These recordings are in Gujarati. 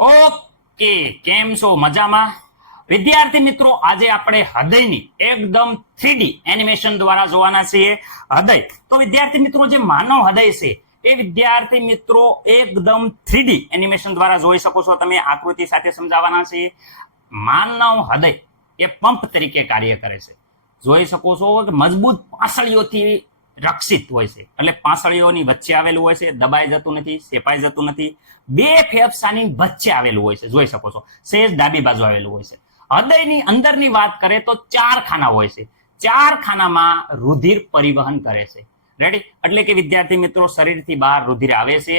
ઓકે, કેમ છો? મજામાં? વિદ્યાર્થી મિત્રો, આજે આપણે હૃદયની એકદમ 3D એનિમેશન દ્વારા જોવાના છીએ. હૃદય તો વિદ્યાર્થી મિત્રો, જે માનવ હૃદય છે એ વિદ્યાર્થી મિત્રો એકદમ 3D એનિમેશન દ્વારા જોઈ શકો છો. તમે આકૃતિ સાથે સમજાવવાના છે. માનવ હૃદય એ પંપ તરીકે કાર્ય કરે છે. જોઈ શકો છો કે મજબૂત પાંસળીઓથી રક્ષિત હોય છે, એટલે પાંસળીઓની વચ્ચે આવેલું હોય છે, દબાઈ જતું નથી, સેપાઈ જતું નથી. બે ફેફસાની વચ્ચે આવેલું હોય છે, જોઈ શકો છો. સેજ ડાબી બાજુ આવેલું હોય છે. હૃદયની અંદરની વાત કરે તો 4 ખાના હોય છે. 4 ખાનામાં રુધિર પરિવહન કરે છે. રેડી? એટલે કે વિદ્યાર્થી મિત્રો, શરીરથી બહાર રુધિર આવે છે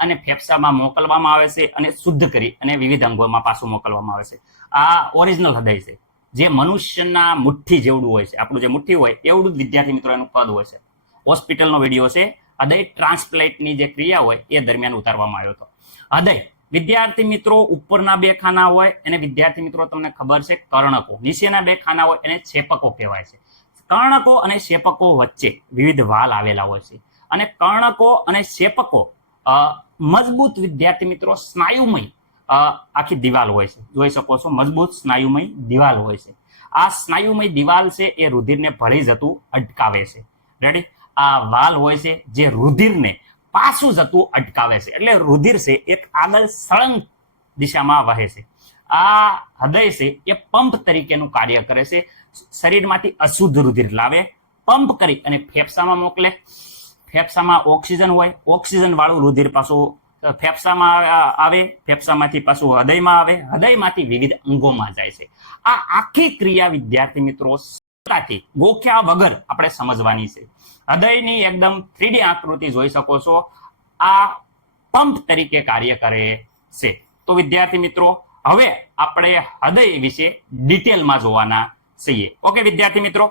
અને ફેફસામાં મોકલવામાં આવે છે અને શુદ્ધ કરી અને વિવિધ અંગોમાં પાછું મોકલવામાં આવે છે. આ ઓરિજિનલ હૃદય છે, જે મનુષ્યના મુઠ્ઠી જેવડું હોય છે. આપણું જે મુઠ્ઠી હોય એવડું જ વિદ્યાર્થી મિત્રો એનું કદ હોય છે. હોસ્પિટલનો વિડીયો છે, હૃદય ટ્રાન્સપ્લાન્ટની જે ક્રિયા હોય એ દરમિયાન ઉતારવામાં આવ્યો હતો. હૃદય વિદ્યાર્થી મિત્રો ઉપરના 2 ખાના હોય એને વિદ્યાર્થી મિત્રો તમને ખબર છે કર્ણકો, નીચેના 2 ખાના હોય એને ક્ષેપકો કહેવાય છે. કર્ણકો અને ક્ષેપકો વચ્ચે વિવિધ વાલ આવેલા હોય છે, અને કર્ણકો અને ક્ષેપકો મજબૂત વિદ્યાર્થી મિત્રો સ્નાયુમય આખી દિવાલ હોય છે. જોઈ શકો છો, મજબૂત સ્નાયુમય દિવાલ હોય છે. આ સ્નાયુમય દિવાલ છે એ રુધિરને ભળી જતું અટકાવે છે. રેડી? આ વાલ હોય છે જે રુધિરને પાછું જતું અટકાવે છે, એટલે રુધિર છે એક આગળ સળંગ દિશામાં વહે છે. આ હૃદય છે એ પંપ તરીકેનું કાર્ય કરે છે. શરીરમાંથી અશુદ્ધ રુધિર લાવે, પંપ કરી અને ફેફસામાં મોકલે. ફેફસામાં ઓક્સિજન હોય, ઓક્સિજન વાળું રુધિર પાછું ફેફસામાં આવે, ફેફસામાંથી પાછું હૃદયમાં આવે, હૃદયમાંથી વિવિધ અંગોમાં જાય છે. આ આખી ક્રિયા વિદ્યાર્થી મિત્રો ગોખ્યા વગર આપણે સમજવાની છે. હૃદયની એકદમ 3D આકૃતિ જોઈ શકો છો. આ પંપ તરીકે કાર્ય કરે છે. તો વિદ્યાર્થી મિત્રો, હવે આપણે હૃદય વિશે ડિટેલમાં જોવાના છીએ. ઓકે વિદ્યાર્થી મિત્રો,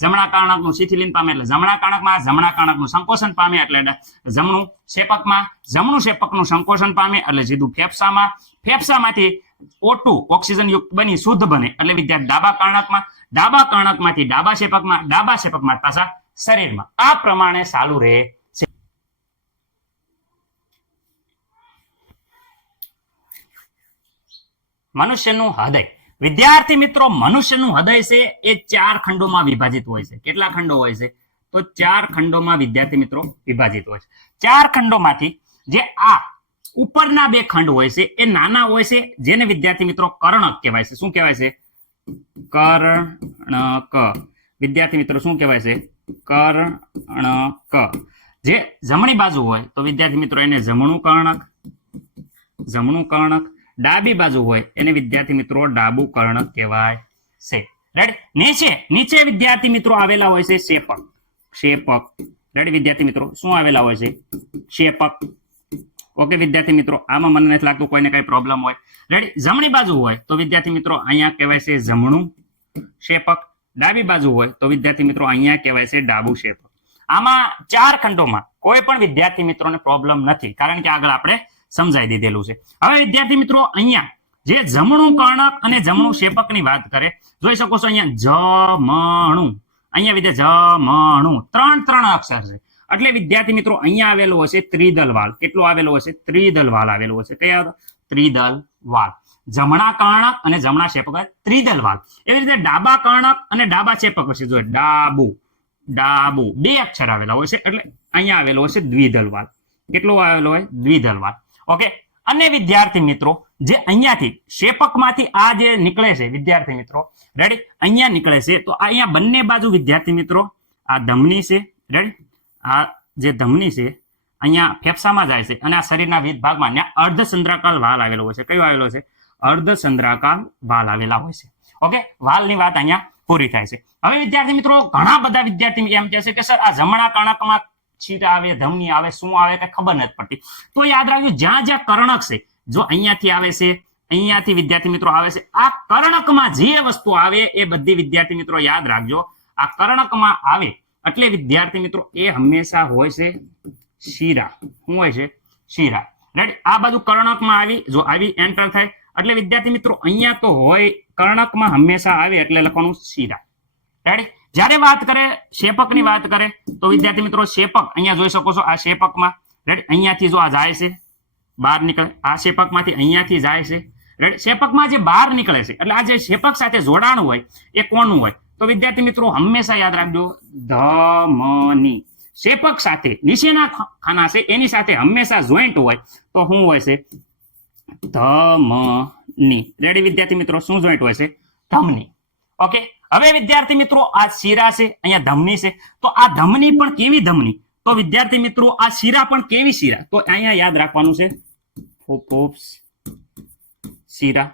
જમણા કર્ણકનું શિથિલીન પામે એટલે જમણા કર્ણકમાં, જમણા કર્ણકનું સંકોચન પામે એટલે જમણું ક્ષેપકમાં, જમણું ક્ષેપકનું સંકોચન પામે એટલે સીધું ફેફસામાં, ફેફસામાંથી O2 ઓક્સિજન યુક્ત બની શુદ્ધ બને એટલે વિદ્યાર્થી ડાબા કર્ણકમાં, ડાબા કર્ણકમાંથી ડાબા ક્ષેપકમાં, ડાબા ક્ષેપકમાં પાછા શરીરમાં. આ પ્રમાણે ચાલુ રહે છે. મનુષ્યનું હૃદય વિદ્યાર્થી મિત્રો, મનુષ્યનું હૃદય છે એ 4 ખંડોમાં વિભાજિત હોય છે. કેટલા ખંડો હોય છે? તો 4 ખંડોમાં વિદ્યાર્થી મિત્રો વિભાજિત હોય છે. 4 ખંડોમાંથી જે આ ઉપરના 2 ખંડ હોય છે એ નાના હોય છે, જેને વિદ્યાર્થી મિત્રો કર્ણક કહેવાય છે. શું કહેવાય છે? કર્ણક. વિદ્યાર્થી મિત્રો શું કહેવાય છે? કર્ણક. જે જમણી બાજુ હોય તો વિદ્યાર્થી મિત્રો એને જમણું કર્ણક, જમણું કર્ણક. ડાબી બાજુ હોય એને વિદ્યાર્થી મિત્રો ડાબું કર્ણક કહેવાય છે. રેડી? નીચે વિદ્યાર્થી મિત્રો આવેલા હોય છે ક્ષેપક, ક્ષેપક. રેડી વિદ્યાર્થી મિત્રો, શું આવેલા હોય છે? ક્ષેપક. ઓકે વિદ્યાર્થી મિત્રો, આમાં મને નથી લાગતું કોઈને કઈ પ્રોબ્લેમ હોય. રેડી? જમણી બાજુ હોય તો વિદ્યાર્થી મિત્રો અહીંયા કહેવાય છે જમણું ક્ષેપક. ડાબી બાજુ હોય તો વિદ્યાર્થી મિત્રો અહીંયા કહેવાય છે ડાબું ક્ષેપક. આમાં 4 ખંડોમાં કોઈ પણ વિદ્યાર્થી મિત્રોને પ્રોબ્લેમ નથી, કારણ કે આગળ આપણે સમજાઈ દીધેલું છે. હવે વિદ્યાર્થી મિત્રો, અહીંયા જે જમણું કર્ણક અને જમણું ક્ષેપકની વાત કરે, જોઈ શકો છો અહીંયા જમણું, અહીંયા વિદ્યાર્થી જમણું 3 અક્ષર છે. એટલે વિદ્યાર્થી મિત્રો અહીંયા આવેલો હશે ત્રિદલ વાલ. કેટલો આવેલો હશે? ત્રિદલ વાલ આવેલો હશે. કયા? ત્રિદલ વાલ. જમણા કર્ણક અને જમણા ક્ષેપક ત્રિદલ વાલ. એવી રીતે ડાબા કર્ણક અને ડાબા ક્ષેપક હશે. જો ડાબુ, ડાબુ 2 અક્ષર આવેલા હોય છે, એટલે અહીંયા આવેલો હશે દ્વિદલ વાલ. કેટલો આવેલો હોય? દ્વિદલ વાલ. ઓકે. અને વિદ્યાર્થી મિત્રો, જે અહીંયાથી ક્ષેપકમાંથી આ જે નીકળે છે વિદ્યાર્થી મિત્રો, રેડી? અહીંયા નીકળે છે તો અહીંયા બંને બાજુ વિદ્યાર્થી મિત્રો આ ધમની છે. રેડી? આ જે ધમની છે અહીંયા ફેફસામાં જાય છે, અને આ શરીરના વિવિધ ભાગમાં અર્ધચંદ્રાકાર વાલ આવેલો હોય છે. કયો આવેલો છે? અર્ધચંદ્રાકાર વાલ આવેલા હોય છે. ઓકે, વાલની વાત અહીંયા પૂરી થાય છે. હવે વિદ્યાર્થી મિત્રો, ઘણા બધા વિદ્યાર્થી એમ કહે છે કે સર આ જમણા કર્ણકમાં છીટ આવે, ધમની આવે, શું આવે કઈ ખબર નથી પડતી. તો યાદ રાખજો, જ્યાં જ્યાં કર્ણક છે, જો અહીંયાથી આવે છે, અહીંયાથી વિદ્યાર્થી મિત્રો આવે છે, આ કર્ણકમાં જે વસ્તુ આવે એ બધી વિદ્યાર્થી મિત્રો યાદ રાખજો. આ કર્ણકમાં આવે એટલે વિદ્યાર્થી મિત્રો એ હંમેશા હોય છે શીરા. શું હોય છે? શીરા. રાઈટ? આ બાજુ કર્ણકમાં આવી, જો આવી એન્ટર થાય એટલે વિદ્યાર્થી મિત્રો અહીંયા તો હોય કર્ણકમાં હંમેશા આવે એટલે લખવાનું શીરા. રાઈટ? જ્યારે વાત કરે શેપકની વાત કરે તો વિદ્યાર્થી મિત્રો શેપક અહીંયા જોઈ શકો છો. આ શેપકમાં રેડી અહીંયાથી જો આ જાય છે બહાર નીકળે, આ શેપકમાંથી અહીંયાથી જાય છે રેડી. શેપકમાં જે બહાર નીકળે છે એટલે આ જે શેપક સાથે જોડાણ હોય એ કોનું હોય તો વિદ્યાર્થી મિત્રો હંમેશા યાદ રાખજો ધમની. શેપક સાથે નીચેના ખાના છે એની સાથે હંમેશા જોઈન્ટ હોય તો શું હોય છે ધમની. રેડી વિદ્યાર્થી મિત્રો શું જોઈન્ટ હોય છે ધમની. ઓકે હવે વિદ્યાર્થી મિત્રો આ શીરા છે અહીંયા ધમની છે તો આ ધમની પણ કેવી ધમની તો વિદ્યાર્થી મિત્રો આ શીરા પણ કેવી શીરા તો અહીંયા યાદ રાખવાનું છે ફોફોપ્સ શીરા.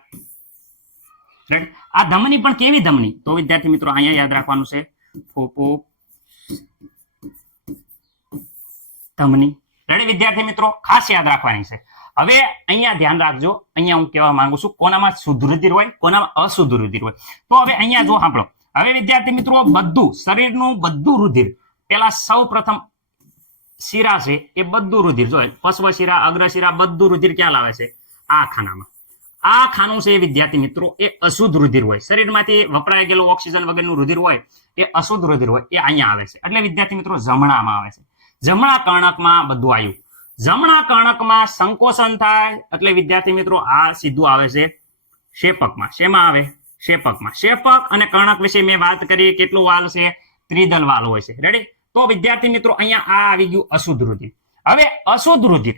રાઈટ આ ધમની પણ કેવી ધમની તો વિદ્યાર્થી મિત્રો અહીંયા યાદ રાખવાનું છે ફોફોપ ધમની. રેડી વિદ્યાર્થી મિત્રો ખાસ યાદ રાખવાની છે. હવે અહીંયા ધ્યાન રાખજો, અહીંયા હું કહેવા માંગુ છું કોનામાં શુદ્ધ રુધિર હોય કોનામાં અશુદ્ધ રુધિર હોય. તો હવે અહીંયા જો સાંભળો, હવે વિદ્યાર્થી મિત્રો બધું શરીરનું બધું રુધિર પેલા સૌ પ્રથમ શિરા છે એ બધું રુધિર જો પશ્વ શિરા અગ્ર શિરા બધું રુધિર ક્યાં લાવે છે આ ખાનામાં. આ ખાનું છે વિદ્યાર્થી મિત્રો એ અશુદ્ધ રુધિર હોય, શરીરમાંથી વપરાય ગયેલું ઓક્સિજન વગરનું રુધિર હોય એ અશુદ્ધ રુધિર હોય એ અહીંયા આવે છે. એટલે વિદ્યાર્થી મિત્રો જમણામાં આવે છે. જમણા કર્ણકમાં બધું આવ્યું. જમણા કર્ણકમાં સંકોચન થાય એટલે વિદ્યાર્થી મિત્રો આ સીધું આવે છે શેપકમાં. શેમાં આવે શેપકમાં. શેપક અને કર્ણક વિશે મેં વાત કરી કેટલું વાલ છે ત્રિદલ વાલ હોય છે. રેડી તો વિદ્યાર્થી મિત્રો અહીંયા આ આવી ગયું અશુદ્ધ રુધિર. હવે અશુદ્ધ રુધિર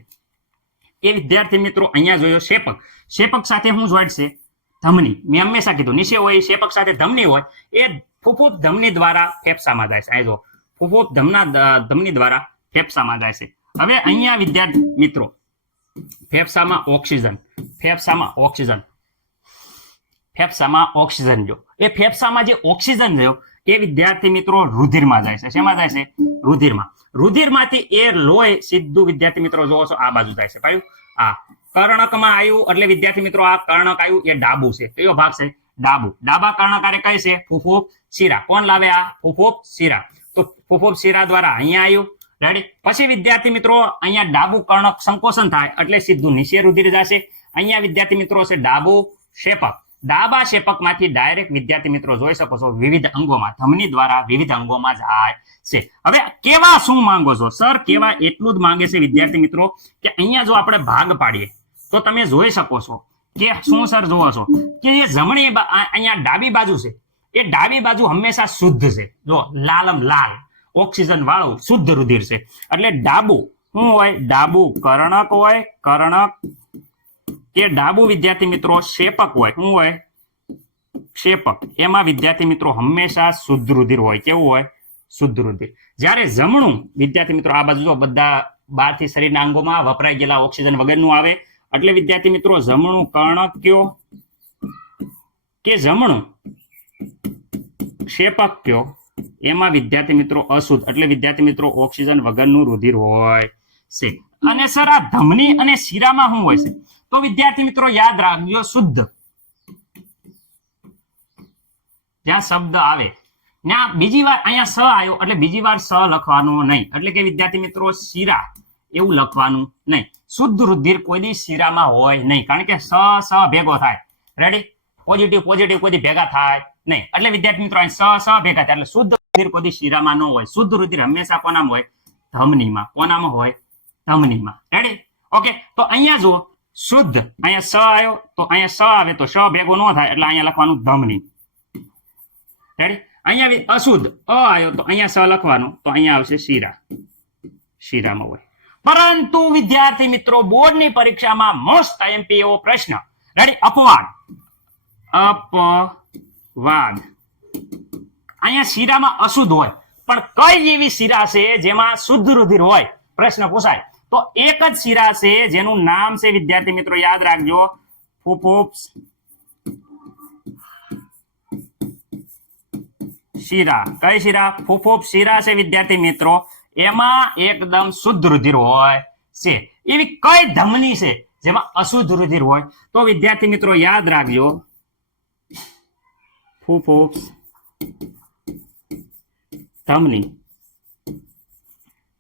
એ વિદ્યાર્થી મિત્રો અહીંયા જોયો શેપક. શેપક સાથે શું જોઈન્ટ છે ધમની. મેં હંમેશા કીધું નીચે હોય શેપક સાથે ધમની હોય એ ફૂફૂપ ધમની દ્વારા ફેફસામાં જાય છે. આ જો ફૂફૂપ ધમની દ્વારા ફેફસામાં જાય છે. હવે અહીંયા વિદ્યાર્થી મિત્રો ફેફસામાં ઓક્સિજન જો એ ફેફસામાં જે ઓક્સિજન રહ્યો એ વિદ્યાર્થી મિત્રો રુધિરમાં જાય છે. શેમાં જાય છે રુધિરમાં. રુધિરમાંથી એ લોહી સીધું વિદ્યાર્થી મિત્રો જોવો છો આ બાજુ જાય છે. પાયું આ કર્ણકમાં આવ્યું એટલે વિદ્યાર્થી મિત્રો આ કર્ણક આવ્યું એ ડાબુ છે. કયો ભાગ છે ડાબુ. ડાબા કર્ણકારે કઈ છે ફૂફૂપ શિરા. કોણ લાવે આ ફૂફૂપ શિરા. તો ફૂફૂપ શિરા દ્વારા અહીંયા આવ્યું. રેડી પછી વિદ્યાર્થી મિત્રો અહીંયા ડાબુ કર્ણક સંકોચન થાય એટલે સીધું નીચે રુધિર જશે. અહીંયા વિદ્યાર્થી મિત્રો છે ડાબુ શેપક. ડાબા શેપકમાંથી ડાયરેક્ટ વિદ્યાર્થી મિત્રો જોઈ શકો છો વિવિધ અંગોમાં ધમની દ્વારા વિવિધ અંગોમાં જાય છે. હવે કેવા શું માંગો છો સર? કેવા એટલું જ માંગે છે વિદ્યાર્થી મિત્રો કે અહીંયા જો આપણે ભાગ પાડીએ તો તમે જોઈ શકો છો કે શું સર જોવો છો કે એ જમણી અહીંયા ડાબી બાજુ છે એ ડાબી બાજુ હંમેશા શુદ્ધ છે. જો લાલમ લાલ ઓક્સિજન વાળું શુદ્ધ રુધિર છે. એટલે ડાબુ શું હોય ડાબુ કર્ણક હોય. કર્ણક કે ડાબુ વિદ્યાર્થી મિત્રો શેપક હોય. શું હોય શેપક. એમાં વિદ્યાર્થી મિત્રો હંમેશા શુદ્ધ રુધિર હોય. કેવું હોય શુદ્ધ રુધિર. જ્યારે જમણું વિદ્યાર્થી મિત્રો આ બાજુ જો બધા બહારથી શરીરના અંગોમાં વપરાઈ ગયેલા ઓક્સિજન વગરનું આવે એટલે વિદ્યાર્થી મિત્રો જમણું કર્ણક કયો કે જમણું શેપક કયો એમાં વિદ્યાર્થી મિત્રો અશુદ્ધ એટલે વિદ્યાર્થી મિત્રો ઓક્સિજન વગરનું રુધિર હોય છે. અને સર આ ધમની અને શિરામાં શું હોય છે તો વિદ્યાર્થી મિત્રો યાદ રાખજો શુદ્ધ. જ્યાં શબ્દ આવે ત્યાં બીજી વાર અહીંયા સ આવ્યો એટલે બીજી વાર સ લખવાનું નહીં. એટલે કે વિદ્યાર્થી મિત્રો શિરા એવું લખવાનું નહીં. શુદ્ધ રુધિર કોઈ દી શિરામાં હોય નહીં કારણ કે સ ભેગો થાય. રેડી પોઝિટિવ કોઈ દી ભેગા થાય નહીં. એટલે વિદ્યાર્થી મિત્રો સ ભેગા થાય એટલે શુદ્ધ રુધિર કોઈ દી શિરામાં ન હોય. શુદ્ધ રુધિર હંમેશા કોનામાં હોય ધમનીમાં. કોનામાં હોય ધમનીમાં. રેડી ઓકે તો અહીંયા જુઓ શુદ્ધ અહીંયા સ આવ્યો તો અહીંયા સ આવે તો સ ભેગો ન થાય એટલે અહીંયા લખવાનું ધમની. રેડી અહીંયા અશુદ્ધ અ આવ્યો તો અહીંયા સ લખવાનું તો અહીંયા આવશે શિરા. શિરામાં હોય. પરંતુ વિદ્યાર્થી મિત્રો બોર્ડની પરીક્ષામાં મોસ્ટ આઈએમપી એવો પ્રશ્ન રેડી અપવાદ અહીંયા શિરામાં અશુદ્ધ હોય પણ કઈ એવી શિરા છે જેમાં શુદ્ધ રુધિર હોય પ્રશ્ન પૂછાય તો એક જ શિરા છે જેનું નામ છે વિદ્યાર્થી મિત્રો યાદ રાખજો ફૂફૂપ્સ શિરા. કઈ શિરા ફૂફૂપ શિરા છે વિદ્યાર્થી મિત્રો. એમાં એકદમ શુદ્ધ રુધિર હોય છે. એવી કઈ ધમની છે જેમાં અશુદ્ધ રુધિર હોય તો વિદ્યાર્થી મિત્રો યાદ રાખજો ફૂફૂપ્સ ધમની.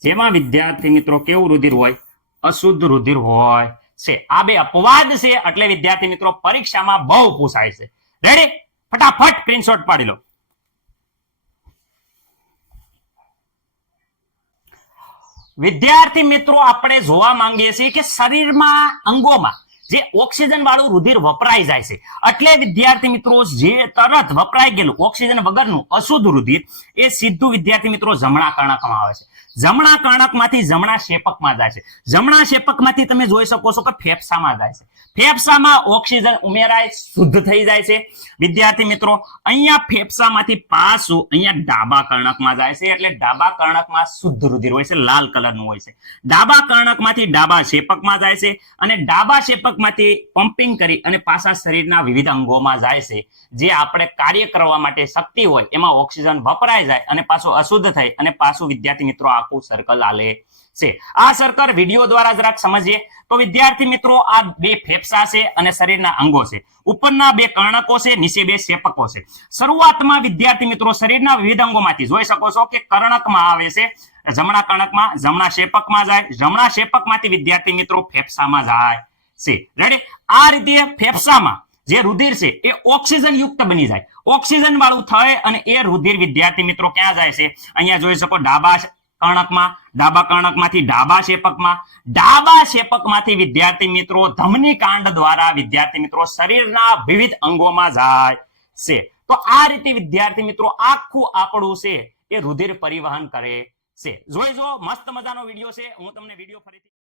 જેમાં વિદ્યાર્થી મિત્રો કેવું રુધિર હોય અશુદ્ધ રુધિર હોય છે. આ બે અપવાદ છે એટલે વિદ્યાર્થી મિત્રો પરીક્ષામાં બહુ પૂછાય છે. રેડી ફટાફટ સ્ક્રીનશોટ પાડી લો. વિદ્યાર્થી મિત્રો આપણે જોવા માંગીએ છીએ કે શરીરમાં અંગોમાં જે ઓક્સિજન વાળું રુધિર વપરાઈ જાય છે એટલે વિદ્યાર્થી મિત્રો જે તરત વપરાઈ ગયેલું ઓક્સિજન વગરનું અશુદ્ધ રુધિર એ સીધું વિદ્યાર્થી મિત્રો જમણા કર્ણકમાં આવે છે. જમણા કર્ણકમાંથી જમણા શેપકમાં જાય છે. જમણા શેપકમાંથી તમે જોઈ શકો છો કે ફેફસામાં જાય છે. ફેફસામાં ઓક્સિજન ઉમેરાય શુદ્ધ થઈ જાય છે. વિદ્યાર્થી મિત્રો અહીંયા ફેફસામાંથી પાછું અહીંયા ડાબા કર્ણકમાં જાય છે એટલે ડાબા કર્ણકમાં શુદ્ધ રુધિર હોય છે, લાલ કલરનું હોય છે. ડાબા કર્ણકમાંથી ડાબા શેપકમાં જાય છે અને ડાબા શેપકમાંથી પમ્પિંગ કરી અને પાછા શરીરના વિવિધ અંગોમાં જાય છે. જે આપણે કાર્ય કરવા માટે શક્તિ હોય એમાં ઓક્સિજન વપરાય જાય અને પાછું અશુદ્ધ થઈ અને પાછું વિદ્યાર્થી મિત્રો આખું સર્કલ આલે છે. આ સર્કલ વિડીયો દ્વારા જરાક સમજીએ તો વિદ્યાર્થી મિત્રો આ બે ફેફસા છે અને શરીરના અંગો છે. ઉપરના બે કર્ણકો છે, નીચે બે શેપકો છે. શરૂઆતમાં વિદ્યાર્થી મિત્રો શરીરના વિવિધ અંગોમાંથી જોઈ શકો છો કે કર્ણકમાં આવે છે, જમણા કર્ણકમાં, જમણા શેપકમાં જાય, જમણા શેપકમાંથી વિદ્યાર્થી મિત્રો ફેફસામાં જાય છે. રેડી? આ રીતે ફેફસામાં જે રુધિર છે એ ઓક્સિજન યુક્ત બની જાય, ઓક્સિજન વાળું થાય અને એ રુધિર વિદ્યાર્થી મિત્રો ક્યાં જાય છે? અહીંયા જોઈ શકો ડાબા કર્ણકમાં, ડાબા કર્ણકમાંથી ડાબા શેપકમાં, ડાબા શેપકમાંથી વિદ્યાર્થી મિત્રો ધમની કાંડ દ્વારા વિદ્યાર્થી મિત્રો શરીરના વિવિધ અંગોમાં જાય છે. તો આ રીતે વિદ્યાર્થી મિત્રો આખું આપણું છે એ રુધિર પરિવહન કરે છે. જોઈ જો, મસ્ત મજાનો વિડીયો છે. હું તમને વિડીયો ફરીથી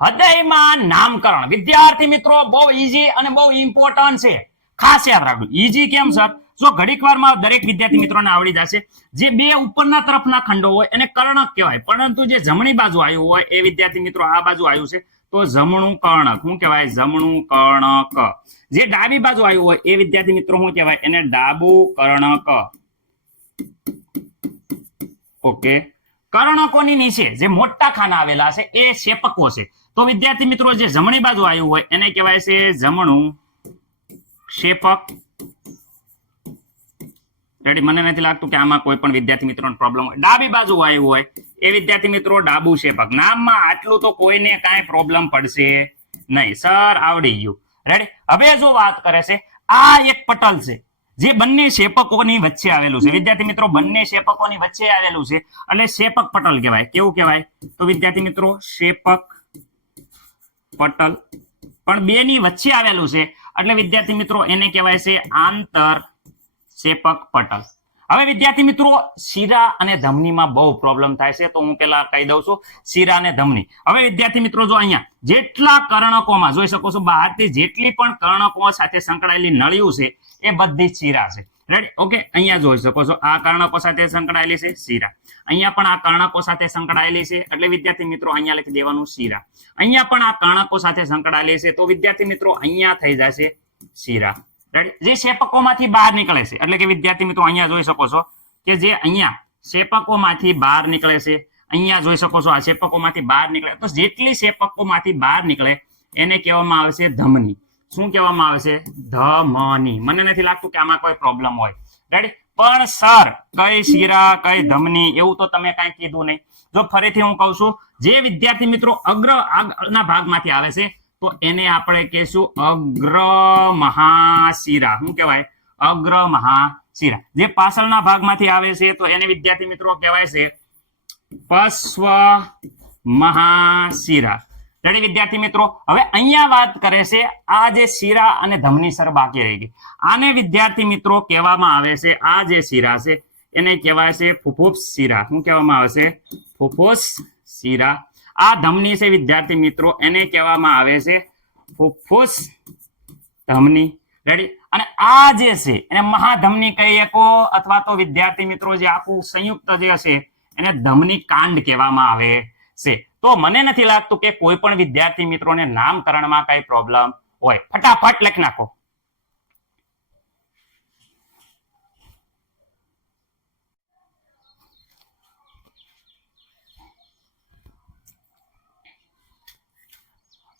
હૃદયમાં નામકરણ વિદ્યાર્થી મિત્રો બહુ ઈઝી અને બહુ ઇમ્પોર્ટન્ટ છે. ખાસ યાદ રાખજો. ઈઝી કેમ સર? જો ઘડીક વારમાં દરેક વિદ્યાર્થી મિત્રોને આવડી જશે. જે બે ઉપરના તરફના ખંડો હોય એને કર્ણક કહેવાય, પરંતુ જે જમણી બાજુ આવ્યું હોય એ વિદ્યાર્થી મિત્રો આ બાજુ આવ્યું છે તો જમણું કર્ણક. શું કહેવાય? જમણું કર્ણક. જે ડાબી બાજુ આવ્યું હોય એ વિદ્યાર્થી મિત્રો શું કહેવાય? એને ડાબું કર્ણક. ઓકે. કર્ણકોની નીચે જે મોટા ખાના આવેલા છે એ શેપકો છે. તો વિદ્યાર્થી મિત્રો જે જમણી બાજુ આવ્યું હોય એને કહેવાય છે જમણું શેપક. રેડી? મને નથી લાગતું કે આમાં કોઈ પણ વિદ્યાર્થી મિત્રોનો પ્રોબ્લેમ હોય. ડાબી બાજુ આવ્યું હોય એ વિદ્યાર્થી મિત્રો ડાબુ શેપક. નામમાં આટલું તો કોઈને કાંઈ પ્રોબ્લેમ પડશે નહીં. સર આવડી ગયું. રેડી? હવે જો વાત કરે છે આ એક પટલ છે જે બંને શેપકોની વચ્ચે આવેલું છે. વિદ્યાર્થી મિત્રો બંને શેપકોની વચ્ચે આવેલું છે એટલે શેપક પટલ કહેવાય. કેવું કહેવાય? તો વિદ્યાર્થી મિત્રો શેપક પટલ. પણ બે ની વચ્ચે આવેલું છે એટલે વિદ્યાર્થી મિત્રો એને કહેવાય છે આંતર શેપક પટલ. હવે વિદ્યાર્થી મિત્રો શીરા અને ધમનીમાં બહુ પ્રોબ્લેમ થાય છે તો હું પેલા કહી દઉં છું શીરા અને ધમની. હવે વિદ્યાર્થી મિત્રો જો અહીંયા જેટલા કર્ણકોમાં જોઈ શકો છો બહારથી જેટલી પણ કર્ણકો સાથે સંકળાયેલી નળીઓ છે એ બધી શીરા છે. રેડી? ઓકે. અહીંયા જોઈ શકો છો આ કર્ણકો સાથે સંકળાયેલી છે શીરા. અહીંયા પણ આ કર્ણકો સાથે સંકળાયેલી છે એટલે વિદ્યાર્થી મિત્રો અહીંયા લખી દેવાનું શીરા. અહીંયા પણ આ કર્ણકો સાથે સંકળાયેલી છે તો વિદ્યાર્થી મિત્રો અહીંયા થઈ જશે શીરા. રેડી? જે શેપકોમાંથી બહાર નીકળે છે એટલે કે વિદ્યાર્થી મિત્રો અહીંયા જોઈ શકો છો કે જે અહીંયા શેપકોમાંથી બહાર નીકળે છે, અહીંયા જોઈ શકો છો આ શેપકોમાંથી બહાર નીકળે. તો જેટલી શેપકોમાંથી બહાર નીકળે એને કહેવામાં આવે છે ધમની. શું કહેવામાં આવે છે? ધમની. મને નથી લાગતું કે આમાં કોઈ પ્રોબ્લેમ હોય. રેડી? પણ સર કઈ શીરા કઈ ધમની એવું તો તમે કાંઈ કીધું નહીં. જો ફરીથી હું કહું છું જે વિદ્યાર્થી મિત્રો અગ્રના ભાગમાંથી આવે છે તો એને આપણે કહેશું અગ્ર મહાશિરા. શું કહેવાય? અગ્ર મહાશિરા. જે પાછળના ભાગમાંથી આવે છે તો એને વિદ્યાર્થી મિત્રો કહેવાય છે પશ્વ મહાશિરા. રેડી વિદ્યાર્થી મિત્રો? હવે અહીંયા વાત કરે છે આ જે શિરા અને ધમની સર બાકી રહી ગઈ. આને વિદ્યાર્થી મિત્રો કહેવામાં આવે છે આ જે શિરા છે એને કહેવાય છે ફુફુસ શિરા. શું કહેવામાં આવે છે? ફુફુસ શિરા. આ ધમની છે વિદ્યાર્થી મિત્રો એને કહેવામાં આવે છે ફુફુસ ધમની. રેડી? અને આ જે છે એને મહાધમની કહી શકો અથવા તો વિદ્યાર્થી મિત્રો જે આખું સંયુક્ત જે છે એને ધમની કાંડ કહેવામાં આવે છે. તો મને નથી લાગતું કે કોઈ પણ વિદ્યાર્થી મિત્રોને નામકરણમાં કઈ પ્રોબ્લેમ હોય. ફટાફટ લખી નાખો.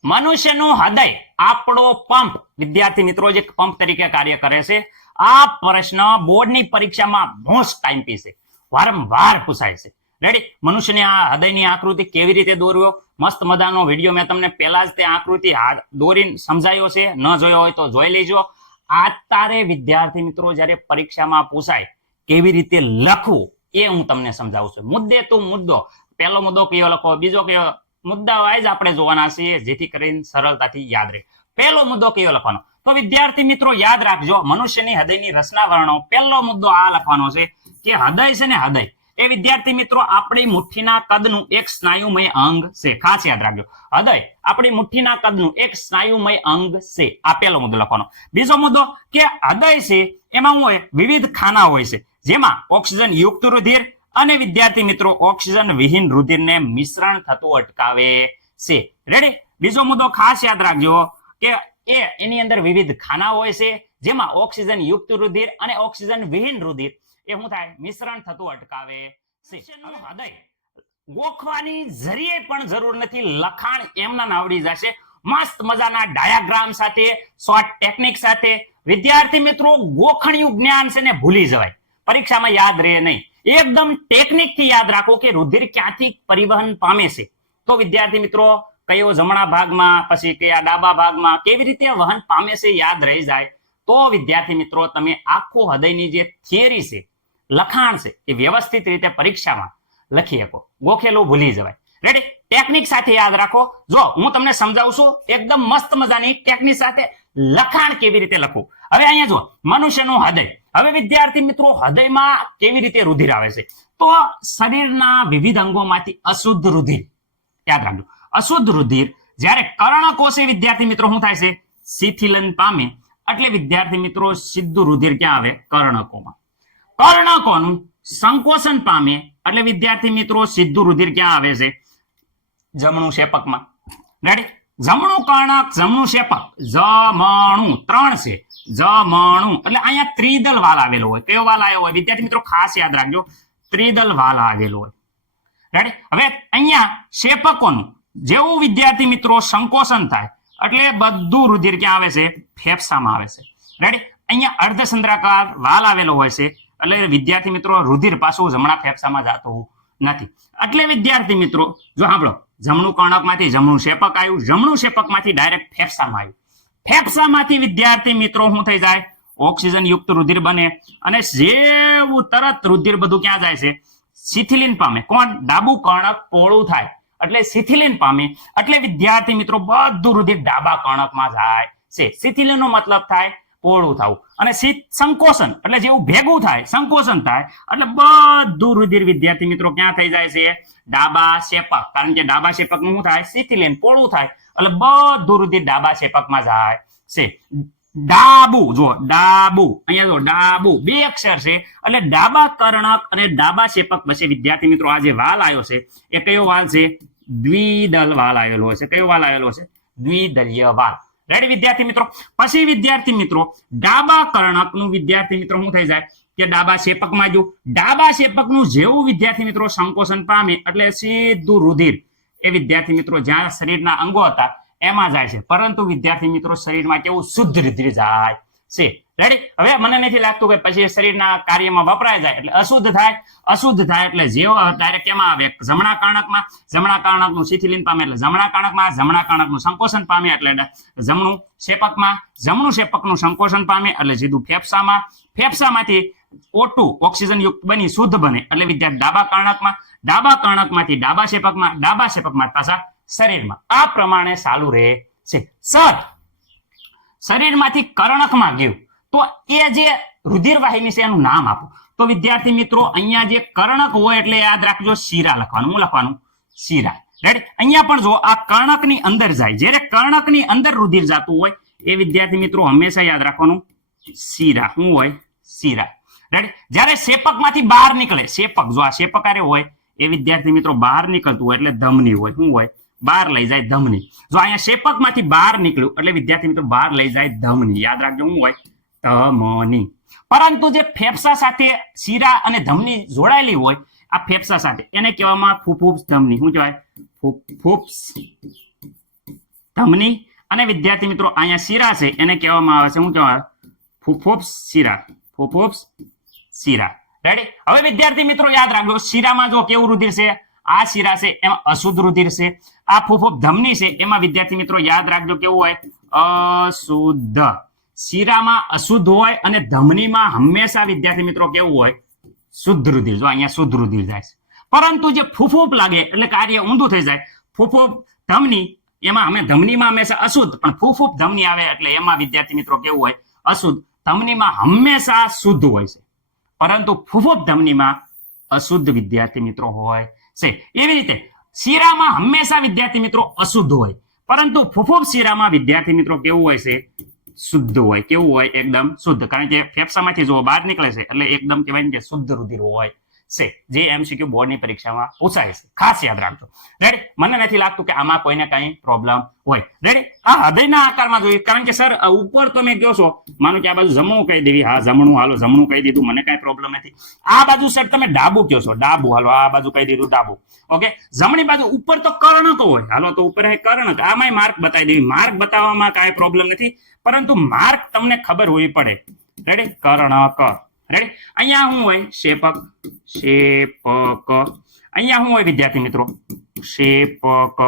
મનુષ્યનું હૃદય આપણો પંપ વિદ્યાર્થી મિત્રો જે પંપ તરીકે કાર્ય કરે છે. આ પ્રશ્ન બોર્ડની પરીક્ષામાં મોસ્ટ ટાઈમ પીસ છે, વારંવાર પૂછાય છે. રેડી? મનુષ્યની આ હૃદયની આકૃતિ કેવી રીતે દોરવો મસ્ત મજાનો વિડીયો મેં તમને પહેલા જ તે આકૃતિ દોરીને સમજાયો છે. ન જોયો હોય તો જોઈ લેજો. આ તારે વિદ્યાર્થી મિત્રો જ્યારે પરીક્ષામાં પૂછાય કેવી રીતે લખવું એ હું તમને સમજાવું છું. મુદ્દે તો મુદ્દો, પહેલો મુદ્દો કયો લખો, બીજો કયો, મુદ્દા વાઇઝ આપણે જોવાના છીએ જેથી કરીને સરળતાથી યાદ રહે. પહેલો મુદ્દો કયો લખવાનો? તો વિદ્યાર્થી મિત્રો યાદ રાખજો, મનુષ્યની હૃદયની રચના વર્ણો. પહેલો મુદ્દો આ લખવાનો છે કે હૃદય છે ને, હૃદય એ વિદ્યાર્થી મિત્રો આપણી મુઠ્ઠીના કદનું એક સ્નાયુમય અંગ છે. ખાસ યાદ રાખજો, હૃદય આપણી મુઠ્ઠીના કદનું એક સ્નાયુમય અંગ છે. આ પહેલો મુદ્દો લખવાનો. બીજો મુદ્દો કે હૃદય છે એમાં શું હોય? વિવિધ ખાના હોય છે, જેમાં ઓક્સિજન યુક્ત રુધિર અને વિદ્યાર્થી મિત્રો ઓક્સિજન વિહીન રુધિરને મિશ્રણ થતું અટકાવે છે. રેડી? બીજો મુદ્દો ખાસ યાદ રાખજો કે એની અંદર વિવિધ ખાના હોય છે, જેમાં ઓક્સિજન યુક્ત રુધિર અને ઓક્સિજન વિહીન રુધિર એ શું થાય? મિશ્રણ થતું અટકાવે છે. હૃદય ગોખવાની જરીએ પણ જરૂર નથી, લખાણ એમના આવડી જશે મસ્ત મજાના ડાયાગ્રામ સાથે, શોર્ટ ટેકનિક સાથે. વિદ્યાર્થી મિત્રો ગોખણિયું જ્ઞાન છે ને ભૂલી જવાય, પરીક્ષામાં યાદ રહે નહીં. એકદમ ટેકનિક થી યાદ રાખો કે રુધિર ક્યાંથી પરિવહન પામે છે, તો વિદ્યાર્થી મિત્રો કયો જમણા ભાગમાં, પછી કયા ડાબા ભાગમાં, કેવી રીતે વહન પામે છે યાદ રહી જાય. તો વિદ્યાર્થી મિત્રો તમે આખું હૃદયની જે થિયરી છે, લખાણ છે, એ વ્યવસ્થિત રીતે પરીક્ષામાં લખી શકો. ગોખેલું ભૂલી જવાય. રેડી? ટેકનિક સાથે યાદ રાખો. જો હું તમને સમજાવું છું એકદમ મસ્ત મજાની ટેકનિક સાથે લખાણ કેવી રીતે લખવું. હવે અહીંયા જો મનુષ્યનું હૃદય. હવે વિદ્યાર્થી મિત્રો હૃદયમાં કેવી રીતે રુધિર આવે છે? તો શરીરના વિવિધ અંગોમાંથી અશુદ્ધ રુધિર, યાદ રાખજો, અશુદ્ધ રુધિર જ્યારે કર્ણકોષે વિદ્યાર્થી મિત્રો શું થાય છે? શિથિલન પામે. એટલે વિદ્યાર્થી મિત્રો સીધું રુધિર ક્યાં આવે? કર્ણકોમાં. કર્ણકોનું સંકોચન પામે એટલે વિદ્યાર્થી મિત્રો સીધું રુધિર ક્યાં આવે છે? જમણું શેપકમાં. રેડી? જમણું કર્ણક, જમણું શેપક, જમણું 3 છે. જમણું એટલે અહીંયા ત્રિદલ વાલ આવેલો હોય. કયો વાલ આવ્યો હોય વિદ્યાર્થી મિત્રો? ખાસ યાદ રાખજો, ત્રિદલ વાલ આવેલો હોય. રેડી? હવે અહીંયા શેપકોનું જેવું વિદ્યાર્થી મિત્રો સંકોચન થાય એટલે બધું રુધિર ક્યાં આવે છે? ફેફસામાં આવે છે. રેડી? અહીંયા અર્ધચંદ્રાકાર વાલ આવેલો હોય છે એટલે વિદ્યાર્થી મિત્રો રુધિર પાછું જમણા ફેફસામાં જતું નથી. એટલે વિદ્યાર્થી મિત્રો જો સાંભળો, જમણું કર્ણકમાંથી જમણું શેપક આવ્યું, જમણું શેપકમાંથી ડાયરેક્ટ ફેફસામાં આવ્યું. ફેફસામાંથી વિદ્યાર્થી મિત્રો શું થઈ જાય? ઓક્સિજન યુક્ત રુધિર બને અને જેવું તરત રુધિર બધું ક્યાં જાય છે? શિથિલીન પામે. કોણ? ડાબું કર્ણક પહોળું થાય એટલે શિથિલીન પામે. એટલે વિદ્યાર્થી મિત્રો બધું રુધિર ડાબા કર્ણકમાં જાય છે. શિથિલીનનો મતલબ થાય પહોળું થવું, અને સંકોચન એટલે જેવું ભેગું થાય, સંકોચન થાય એટલે બધું રુધિર વિદ્યાર્થી મિત્રો ક્યાં થઈ જાય છે? ડાબા શેપક. કારણ કે ડાબા શેપકનું શું થાય? શિથિલીન, પહોળું થાય એટલે બધું રુધિર ડાબા શેપકમાં જાય છે. ડાબુ, જો ડાબુ, અહીંયા જો ડાબુ 2 અક્ષર છે એટલે ડાબા કર્ણક અને ડાબા શેપક વચ્ચે વિદ્યાર્થી મિત્રો આ જે વાલ આવ્યો છે એ કયો વાલ છે? દ્વિદલ વાલ આવેલો છે. કયો વાલ આવેલો છે? દ્વિદલીય વાલ. રેડી વિદ્યાર્થી મિત્રો? પછી વિદ્યાર્થી મિત્રો ડાબા કર્ણકનું વિદ્યાર્થી મિત્રો શું થઈ જાય કે ડાબા શેપકમાં જો ડાબા શેપકનું જેવું વિદ્યાર્થી મિત્રો સંકોચન પામે એટલે સીધું રુધિર એ વિદ્યાર્થી મિત્રો જ્યાં શરીરના અંગો હતા એમાં જાય છે. પરંતુ વિદ્યાર્થી મિત્રો શરીરમાં કેવું? શુદ્ધ રુધિર જાય છે. રેડી? હવે મને નથી લાગતું કે પછી શરીરના કાર્યમાં વપરાય જાય એટલે અશુદ્ધ થાય. અશુદ્ધ થાય એટલે જેવો ડાયરેક્ટ કેમાં આવે? જમણા કર્ણકમાં. જમણા કર્ણકનું શિથિલીન પામે એટલે જમણા કર્ણકમાં. જમણા કર્ણકનું સંકોચન પામે એટલે જમણું શેપકમાં. જમણું શેપકનું સંકોચન પામે એટલે સીધું ફેફસામાં. ફેફસામાંથી O2 ઓક્સિજન યુક્ત બની શુદ્ધ બને એટલે વિદ્યાર્થી ડાબા કર્ણકમાં. ડાબા કર્ણકમાંથી ડાબા શેપકમાં. ડાબા શેપકમાં પાછા શરીરમાં. આ પ્રમાણે ચાલુ રહે છે. શરીરમાંથી કર્ણકમાં ગયું તો એ જે રુધિર વાહિની છે એનું નામ આપો. તો વિદ્યાર્થી મિત્રો અહીંયા જે કર્ણક હોય એટલે યાદ રાખજો શિરા લખવાનું. શું લખવાનું? શિરા. રેડી? અહીંયા પણ જો આ કર્ણકની અંદર જાય, જ્યારે કર્ણકની અંદર રુધિર જતું હોય એ વિદ્યાર્થી મિત્રો હંમેશા યાદ રાખવાનું શિરા. શું હોય? શિરા. રેડી? જ્યારે શેપકમાંથી બહાર નીકળે, શેપક જો આ શેપકારે હોય એ વિદ્યાર્થી મિત્રો બહાર નીકળતું હોય એટલે ધમની હોય. શું હોય? બહાર લઈ જાય ધમની. જો અહીંયા શેપકમાંથી બહાર નીકળ્યું એટલે વિદ્યાર્થી મિત્રો બહાર લઈ જાય ધમની. યાદ રાખજો શું હોય? ધમની. પરંતુ જે ફેફસા સાથે શિરા અને ધમની જોડાયેલી હોય આ ફેફસા સાથે એને કહેવામાં ફૂફૂસ ધમની. શું કહેવાય? ફૂફૂસ ધમની. અને વિદ્યાર્થી મિત્રો અહીંયા શિરા છે એને કહેવામાં આવે છે શું કહેવાય? ફૂફૂસ શિરા. ફૂફૂસ શિરા. રેડી? હવે વિદ્યાર્થી મિત્રો યાદ રાખજો શિરામાં જો કેવું રુધિર છે? આ શિરા છે એમાં અશુદ્ધ રુધિર છે. આ ફૂફૂસ ધમની છે એમાં વિદ્યાર્થી મિત્રો યાદ રાખજો કેવું હોય? અશુદ્ધ. શીરામાં અશુદ્ધ હોય અને ધમનીમાં હંમેશા વિદ્યાર્થી મિત્રો કેવું હોય? શુદ્ધ રુધિર. જો અહીંયા શુદ્ધ રુધિર જાય છે. પરંતુ જે ફૂફૂપ લાગે એટલે કાર્ય ઊંધું થઈ જાય. ફૂફૂપ ધમની, એમાં અમે ધમનીમાં હંમેશા અશુદ્ધ, પણ ફૂફૂપ ધમની આવે એટલે એમાં વિદ્યાર્થી મિત્રો કેવું હોય? અશુદ્ધ. ધમનીમાં હંમેશા શુદ્ધ હોય છે, પરંતુ ફૂફૂપ ધમનીમાં અશુદ્ધ વિદ્યાર્થી મિત્રો હોય છે. એવી રીતે શીરામાં હંમેશા વિદ્યાર્થી મિત્રો અશુદ્ધ હોય, પરંતુ ફૂફૂપ શીરામાં વિદ્યાર્થી મિત્રો કેવું હોય છે? શુદ્ધ હોય. કેવું હોય? એકદમ શુદ્ધ. કારણ કે ફેફસામાંથી જો બહાર નીકળે છે એટલે એકદમ કહેવાય કે શુદ્ધ રુધિર હોય છે, જે એમસીક્યુ બોર્ડની પરીક્ષામાં પૂછાય છે. ખાસ યાદ રાખજો. રેડી? મને નથી લાગતું કે આમાં કોઈને કઈ પ્રોબ્લેમ હોય. રેડી? આ હૃદયના આકારમાં જોઈએ, કારણ કે સર ઉપર તમે કહો છો, માનો કે આ બાજુ જમણું કહી દેવી, હા જમણું, હાલો જમણું કહી દીધું, મને કઈ પ્રોબ્લેમ નથી. આ બાજુ સર તમે ડાબુ કહો છો, ડાબુ, હાલો આ બાજુ કહી દીધું ડાબુ. ઓકે, જમણી બાજુ ઉપર તો કર્ણક હોય, હાલો તો ઉપર કર્ણક, આમાંય માર્ક બતાવી દેવી. માર્ક બતાવવામાં કાંઈ પ્રોબ્લેમ નથી, પરંતુ માર્ક તમને ખબર હોવી પડે. રેડી? કર્ણક. રેડી? અહીંયા શું હોય? શેપક. શેપક. અહીંયા શું હોય વિદ્યાર્થી મિત્રો? શેપક.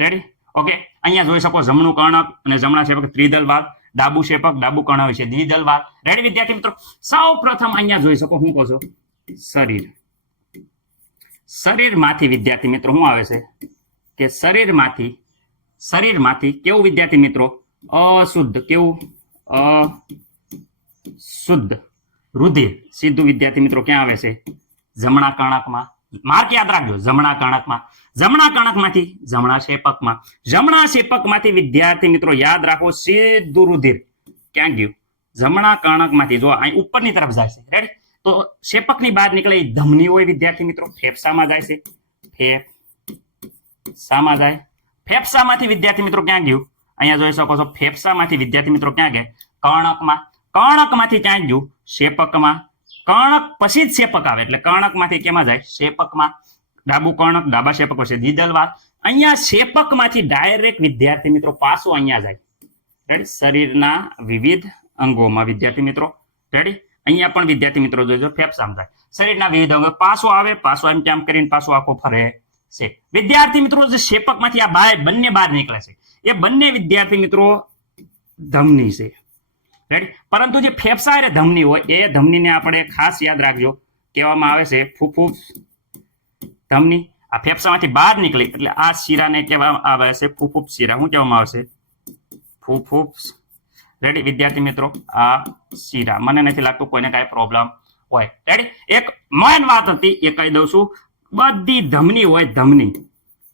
રેડી? ઓકે, અહીંયા જોઈ શકો જમણું કર્ણક અને જમણા શેપક ત્રિદલ વાલ, ડાબુ શેપક, ડાબુ કર્ણક હોય છે દ્વિદલ વાલ. રેડી વિદ્યાર્થી મિત્રો? સૌ પ્રથમ અહીંયા જોઈ શકો, શું કહો છો? શરીર. શરીરમાંથી વિદ્યાર્થી મિત્રો શું આવે છે? કે શરીરમાંથી કેવું વિદ્યાર્થી મિત્રો? અશુદ્ધ. કેવું? અશુદ્ધ રુધિર સીધું વિદ્યાર્થી મિત્રો ક્યાં આવે છે? જમણા કર્ણકમાં. માર્ક યાદ રાખજો, જમણા કર્ણકમાં. જમણા કર્ણકમાંથી જમણા શેપકમાં. જમણા શેપકમાંથી વિદ્યાર્થી મિત્રો યાદ રાખો, સીધું રુધિર ક્યાં ગયું? જમણા કર્ણકમાંથી. જો અહીં ઉપરની તરફ જાય છે. રેડી? તો શેપકની બહાર નીકળે એ ધમની હોય વિદ્યાર્થી મિત્રો, ફેફસામાં જાય છે. ફેફસામાં જાય. ફેફસામાંથી વિદ્યાર્થી મિત્રો ક્યાં ગયું? અહીંયા જોઈ શકો છો, ફેફસામાંથી વિદ્યાર્થી મિત્રો ક્યાં ગયા? કર્ણકમાં. કર્ણકમાંથી ક્યાં ગયું? શેપકમાં. કર્ણક પછી જ શેપક આવે, એટલે કર્ણકમાંથી કેમાં જાય? શેપકમાં. ડાબુ કર્ણક, ડાબા શેપક પછી દ્વિદલ વાલ. અહીંયા શેપકમાંથી ડાયરેક્ટ વિદ્યાર્થી મિત્રો પાછું અહીંયા જાય. રેડી? શરીરના વિવિધ અંગોમાં વિદ્યાર્થી મિત્રો. રેડી? અહીંયા પણ વિદ્યાર્થી મિત્રો જોજો, ફેફસામાં જાય. શરીરના વિવિધ અંગો પાછું આવે, પાછું એમ કેમ કરીને પાછું આખો ફરે છે. વિદ્યાર્થી મિત્રો જે શેપકમાંથી આ બંને બહાર નીકળે છે, એ બંને વિદ્યાર્થી મિત્રો ધમની છે. રેડી? પરંતુ જે ફેફસા અને ધમની હોય એ ધમનીને આપણે ખાસ યાદ રાખજો, કહેવામાં આવે છે ફૂફૂપ ધમની. આ ફેફસામાંથી બહાર નીકળી એટલે આ શીરાને કહેવામાં આવે છે ફૂફૂપ શીરા. શું કહેવામાં આવે છે? ફૂફૂપ. રેડી વિદ્યાર્થી મિત્રો? આ શીરા. મને નથી લાગતું કોઈને કાંઈ પ્રોબ્લેમ હોય. રેડી? એક મેન વાત હતી એ કહી દઉં છું, બધી ધમની હોય, ધમની,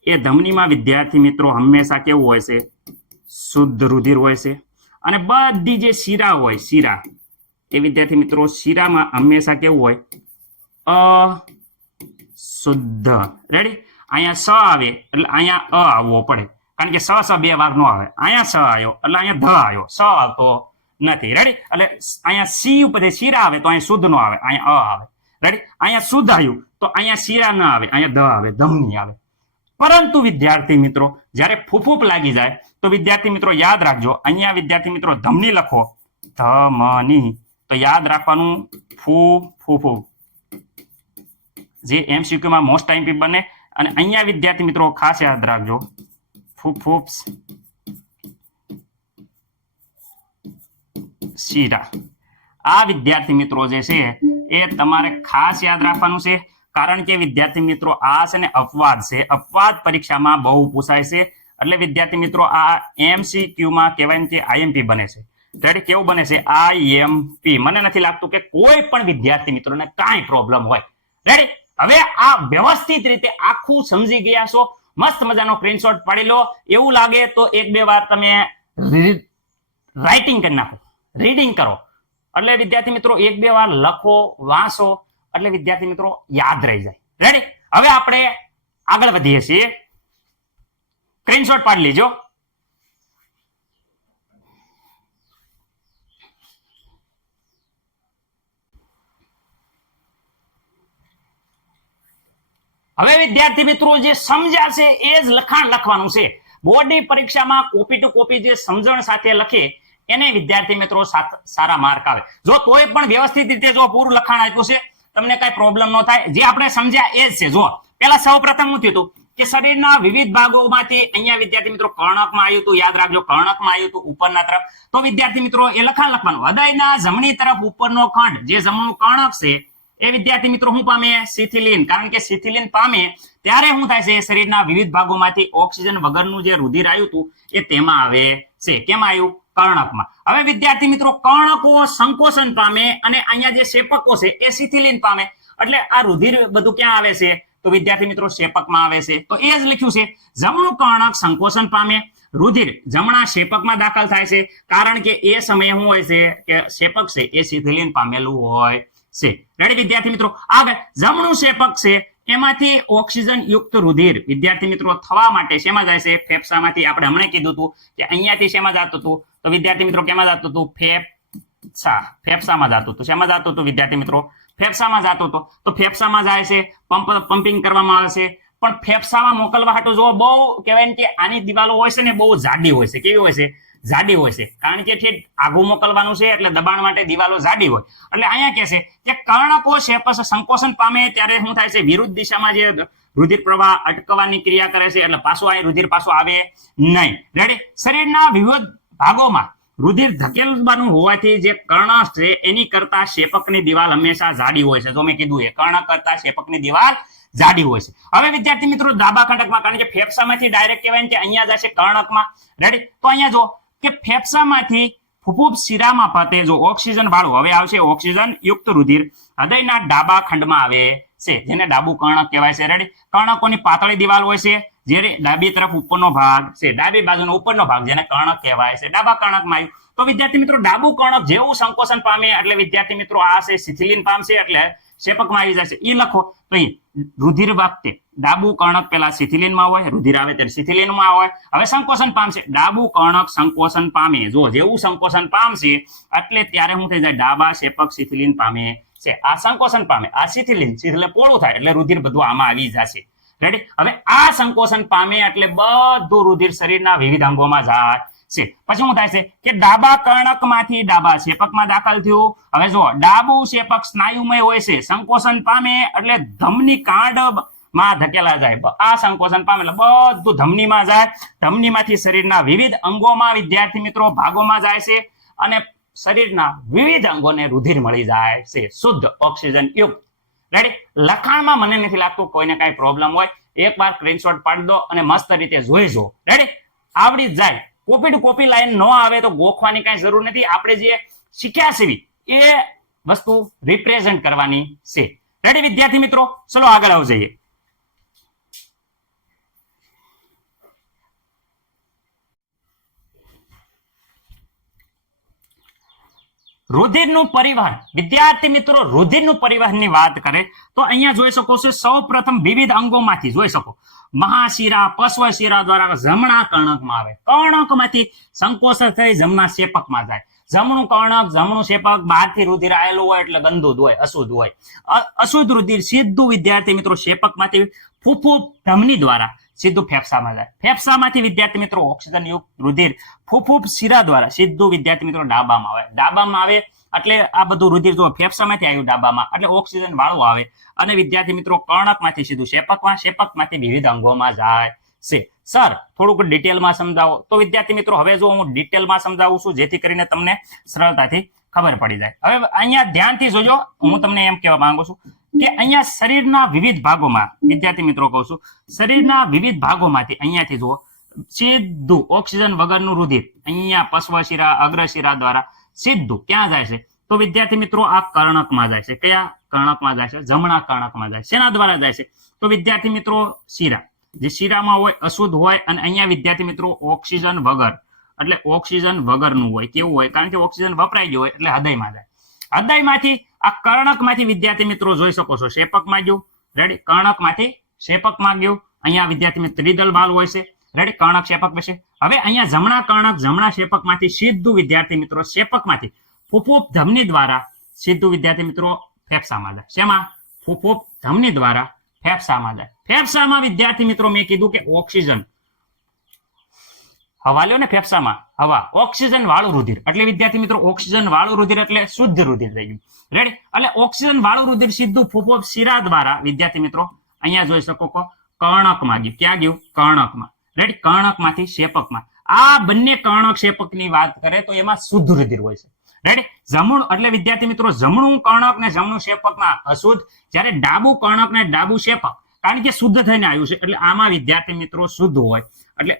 એ ધમનીમાં વિદ્યાર્થી મિત્રો હંમેશા કેવું હોય છે? શુદ્ધ રુધિર હોય છે. અને બધી જે શીરા હોય, શીરા, એ વિદ્યાર્થી મિત્રો શીરામાં હંમેશા કેવું હોય? અશુદ્ધ. રેડી? અહીંયા સ આવે એટલે અહીંયા અ આવવો પડે, કારણ કે સ બે વાર ન આવે. અહીંયા સ આવ્યો એટલે અહીંયા ધ આવ્યો, સ આવતો નથી. રેડી? એટલે અહીંયા સી ઉપર શીરા આવે તો અહીંયા શુદ્ધ નો આવે, અહીંયા અ આવે. રેડી? અહીંયા શુદ્ધ આવ્યું તો અહીંયા શીરા ન આવે, અહીંયા ધ આવે, ધમની આવે. પરંતુ વિદ્યાર્થી મિત્રો જ્યારે ફૂફૂપ લાગી જાય તો વિદ્યાર્થી મિત્રો યાદ રાખજો, અહીંયા વિદ્યાર્થી મિત્રો ધમની લખો, ધમની, તો યાદ રાખવાનું ફૂફૂપ, જે એમસીક્યુમાં મોસ્ટ ટાઈમ બને. અને અહીંયા વિદ્યાર્થી મિત્રો ખાસ યાદ રાખજો, ફૂફૂપ શીરા. આ વિદ્યાર્થી મિત્રો જે છે એ તમારે ખાસ યાદ રાખવાનું છે, કારણ કે વિદ્યાર્થી મિત્રો આ છે ને અપવાદ છે. અપવાદ પરીક્ષામાં બહુ પૂછાય છે. એટલે વિદ્યાર્થી મિત્રો આ એમસીક્યુમાં કહેવાય કે આઈએમપી બને છે. ત્યારે કેવું બને છે? આઈએમપી. મને નથી લાગતું કે કોઈ પણ વિદ્યાર્થી મિત્રોને કાંઈ પ્રોબ્લેમ હોય. રેડી? હવે આ વ્યવસ્થિત રીતે આખું સમજી ગયા છો, મસ્ત મજાનો સ્ક્રીનશોટ પાડી લો. એવું લાગે તો એક બે વાર તમે રાઇટિંગ કરી નાખો, રીડિંગ કરો, એટલે વિદ્યાર્થી મિત્રો એક બે વાર લખો, વાંચો, એટલે વિદ્યાર્થી મિત્રો યાદ રહી જાય. રેડી? હવે આપણે આગળ વધીએ છીએ. સ્ક્રીનશોટ પાડી લીજો. હવે વિદ્યાર્થી મિત્રો જે સમજ્યા છે એ જ લખાણ લખવાનું છે. બોર્ડની પરીક્ષામાં કોપી ટુ કોપી જે સમજણ સાથે લખે એને વિદ્યાર્થી મિત્રો સારા માર્ક આવે. જો તોય પણ વ્યવસ્થિત રીતે જો પૂરું લખાણ આપ્યું છે, તમને કઈ પ્રોબ્લેમ ન થાય. જે આપણે સમજ્યા એ જ છે. જો પેલા સૌ પ્રથમ શું થયું હતું? કે શરીરના વિવિધ ભાગોમાંથી અહીંયા વિદ્યાર્થી મિત્રો કર્ણકમાં આવ્યું હતું, યાદ રાખજો કર્ણકમાં આવ્યું હતું ઉપરના તરફ. તો વિદ્યાર્થી મિત્રો એ લખવાનું હૃદયના જમણી તરફ ઉપરનો ખંડ જે જમણું કર્ણક છે એ વિદ્યાર્થી મિત્રો શું પામે? શિથિલિન. કારણ કે શિથિલિન પામે ત્યારે શું થાય છે? શરીરના વિવિધ ભાગોમાંથી ઓક્સિજન વગરનું જે રુધિર આવ્યું હતું એ તેમાં આવે છે. કેમાં આવ્યું? કર્ણકમાં. હવે વિદ્યાર્થી મિત્રો કર્ણકો સંકોચન પામે અને અહીંયા જે શેપકો છે એ શિથિલિન પામે. એટલે આ રુધિર બધું ક્યાં આવે છે? તો વિદ્યાર્થી મિત્રો શેપકમાં આવે છે. તો એ જ લખ્યું છે જમણું કર્ણક સંકોચન પામે, રુધિર જમણા શેપકમાં દાખલ થાય છે. કારણ કે એ સમયે શું હોય છે કે શેપક છે એ શિથિલિન પામેલું હોય છે. રેડી વિદ્યાર્થી મિત્રો? આગળ જમણું શેપક છે એમાંથી ઓક્સિજન યુક્ત રુધિર વિદ્યાર્થી મિત્રો થવા માટે શેમાં જાય છે? ફેફસામાંથી. આપણે હમણાં કીધું હતું કે અહીંયાથી શેમાં જતું હતું? તો વિદ્યાર્થી મિત્રો કેમાં જતું હતું? ફેફસામાં જતું હતું. શેમાં જતું હતું વિદ્યાર્થી મિત્રો? ફેફસામાં જતો હતો. તો ફેફસામાં જાય છે, પમ્પિંગ કરવામાં આવે છે. પણ ફેફસામાં મોકલવા હાટું જો બહુ કહેવાય કે આની દિવાલો હોય છે ને બહુ જાડી હોય છે. કેવી હોય છે? જાડી હોય છે. કારણ કે ઠેઠ આઘું મોકલવાનું છે એટલે દબાણ માટે દિવાલો જાડી હોય. એટલે અહીંયા કે છે કે કર્ણકો શેપસ સંકોચન પામે ત્યારે શું થાય છે? વિરુદ્ધ દિશામાં જે રુધિર પ્રવાહ અટકવાની ક્રિયા કરે છે. એટલે પાછું અહીં રુધિર પાછું આવે નહીં. રેડી? શરીરના વિવિધ ભાગોમાં રુધિર ધકેલવાનું હોવાથી જે કર્ણક છે એની કરતા શેપકની દિવાલ હંમેશા જાડી હોય છે. જો મેં કીધું એ કર્ણક કરતા શેપકની દિવાલ જાડી હોય છે. હવે વિદ્યાર્થી મિત્રો ડાબા ખંડકમાં, કારણ કે ફેફસામાંથી ડાયરેક્ટ કહેવાય કે અહીંયા જશે કર્ણકમાં. રેડી? તો અહીંયા જો કે ફેફસામાંથી ફૂફૂસ શિરામાં ફરતે જો ઓક્સિજન વાળું હવે આવશે ઓક્સિજન યુક્ત રુધિર હૃદયના ડાબા ખંડમાં આવે છે, જેને ડાબુ કર્ણક કહેવાય છે. રેડી? કર્ણકોની પાતળી દિવાલ હોય છે જે ડાબી તરફ ઉપરનો ભાગ છે, ડાબી બાજુનો ઉપરનો ભાગ જેને કર્ણક કહેવાય છે. ડાબા કર્ણકમાં આવ્યું. તો વિદ્યાર્થી મિત્રો ડાબુ કર્ણક જેવું સંકોચન પામે એટલે વિદ્યાર્થી મિત્રો આ છે શિથિલિન પામશે એટલે શેપકમાં આવી જશે. એ લખો તો રુધિર વખતે ડાબુ કર્ણક પેલા શિથિલિનમાં હોય, રુધિર આવે ત્યારે શિથિલિનમાં હોય. હવે સંકોચન પામશે, ડાબુ કર્ણક સંકોચન પામે. જો જેવું સંકોચન પામશે એટલે ત્યારે શું થઈ જાય? ડાબા શેપક શિથિલિન પામે છે. આ સંકોચન પામે, આ શિથિલિન પોળું થાય એટલે રુધિર બધું આમાં આવી જશે. રેડી? હવે આ સંકોચન પામે એટલે બધું રુધિર શરીરના વિવિધ અંગોમાં જાય છે. પછી શું થાય છે કે ડાબા કર્ણકમાંથી ડાબા શેપકમાં દાખલ થયું. હવે જો ડાબુ શેપક સ્નાયુમય હોય છે, સંકોચન પામે એટલે ધમની કાંડમાં ધકેલા જાય. આ સંકોચન પામે એટલે બધું ધમનીમાં જાય. ધમનીમાંથી શરીરના વિવિધ અંગોમાં વિદ્યાર્થી મિત્રો ભાગોમાં જાય છે અને શરીરના વિવિધ અંગોને રુધિર મળી જાય છે શુદ્ધ ઓક્સિજન યુક્ત. રેડી? લખાણમાં મને નથી લાગતું કોઈને કઈ પ્રોબ્લેમ હોય. એકવાર સ્ક્રીનશોટ પાડી દો અને મસ્ત રીતે જોઈ જો. રેડી? આવડી જાય. કોપી ટુ કોપી લાઈન ન આવે તો ગોખવાની કઈ જરૂર નથી. આપણે જે શીખ્યા છે એ વસ્તુ રિપ્રેઝન્ટ કરવાની છે. રેડી વિદ્યાર્થી મિત્રો? ચલો આગળ આવ જઈએ. રુધિરનું પરિવહન. વિદ્યાર્થી મિત્રો રુધિરનું પરિવહનની વાત કરે તો અહીંયા જોઈ શકો છો સૌ પ્રથમ વિવિધ અંગોમાંથી જોઈ શકો મહાશિરા પશ્વશિરા દ્વારા જમણા કર્ણકમાં આવે. કર્ણકમાંથી સંકોચન થઈ જમણા શેપકમાં જાય. જમણું કર્ણક જમણું શેપક બહારથી રુધિર આવેલું હોય એટલે ગંદુ હોય, અશુદ્ધ હોય. અશુદ્ધ રુધિર સીધું વિદ્યાર્થી મિત્રો શેપકમાંથી ફૂફૂસ ધમની દ્વારા સીધું ફેફસામાં જાય. ફેફસામાંથી વિદ્યાર્થી મિત્રો ઓક્સિજન યુક્ત રુધિર ફૂફૂસ શિરા દ્વારા સીધું વિદ્યાર્થી મિત્રો ડાબામાં આવે. ડાબામાં આવે એટલે આ બધું રુધિર જો ફેફસામાંથી આવ્યું ડાબામાં એટલે ઓક્સિજન વાળું આવે અને વિદ્યાર્થી મિત્રો કર્ણકમાંથી સીધું શેપકમાં, શેપકમાંથી વિવિધ અંગોમાં જાય છે. સર થોડુંક ડિટેલમાં સમજાવો. તો વિદ્યાર્થી મિત્રો હવે જો હું ડિટેલમાં સમજાવું છું જેથી કરીને તમને સરળતાથી ખબર પડી જાય. હવે અહીંયા ધ્યાનથી જોજો. હું તમને એમ કહેવા માંગુ છું કે અહીંયા શરીરના વિવિધ ભાગોમાં વિદ્યાર્થી મિત્રો કહું છું શરીરના વિવિધ ભાગોમાંથી અહીંયાથી જુઓ સીધું ઓક્સિજન વગરનું રુધિર અહીંયા પશ્વશિરા અગ્રશિરા દ્વારા સીધું ક્યાં જાય છે? તો વિદ્યાર્થી મિત્રો આ કર્ણકમાં જાય છે. કયા કર્ણકમાં જાય છે? જમણા કર્ણકમાં જાય છે. શેના દ્વારા જાય છે? તો વિદ્યાર્થી મિત્રો શિરા. જે શિરામાં હોય અશુદ્ધ હોય અને અહીંયા વિદ્યાર્થી મિત્રો ઓક્સિજન વગર એટલે ઓક્સિજન વગરનું હોય. કેવું હોય? કારણ કે ઓક્સિજન વપરાઈ ગયો હોય એટલે હૃદયમાં જાય. હૃદયમાંથી આ કર્ણકમાંથી વિદ્યાર્થી મિત્રો જોઈ શકો છો શેપકમાં ગયું. રેડી? કર્ણકમાંથી શેપકમાં ગયું. અહીંયા વિદ્યાર્થી મિત્રો ત્રિદલ વાલ હોય છે. રેડી? કર્ણક શેપક વિશે. હવે અહીંયા જમણા કર્ણક જમણા શેપકમાંથી સીધું વિદ્યાર્થી મિત્રો શેપકમાંથી ફૂફૂસ ધમની દ્વારા સીધું વિદ્યાર્થી મિત્રો ફેફસામાં જાય. શેમાં? ફૂફૂસ ધમની દ્વારા ફેફસામાં જાય. ફેફસામાં વિદ્યાર્થી મિત્રો મેં કીધું કે ઓક્સિજન હવા લ્યો ને ફેફસામાં હવા ઓક્સિજન વાળું રુધિર એટલે વિદ્યાર્થી મિત્રો ઓક્સિજન વાળું રુધિર એટલે શુદ્ધ રુધિર થઈ ગયું. રેડી? એટલે ઓક્સિજન વાળું રુધિર સીધું ફૂફૂસ શિરા દ્વારા વિદ્યાર્થી મિત્રો અહીંયા જોઈ શકો કર્ણકમાં ગયું. ક્યાં ગયું? કર્ણકમાં. રાઈટ, કર્ણકમાંથી શેપકમાં. આ બંને કર્ણક શેપકની વાત કરે તો એમાં શુદ્ધ રુધિર હોય છે. રાઈટ, જમણું એટલે વિદ્યાર્થી મિત્રો જમણું કર્ણક ને જમણું શેપકમાં અશુદ્ધ, જ્યારે ડાબું કર્ણક ને ડાબું શેપક કારણ કે શુદ્ધ થઈને આવ્યું છે એટલે આમાં વિદ્યાર્થી મિત્રો શુદ્ધ હોય, એટલે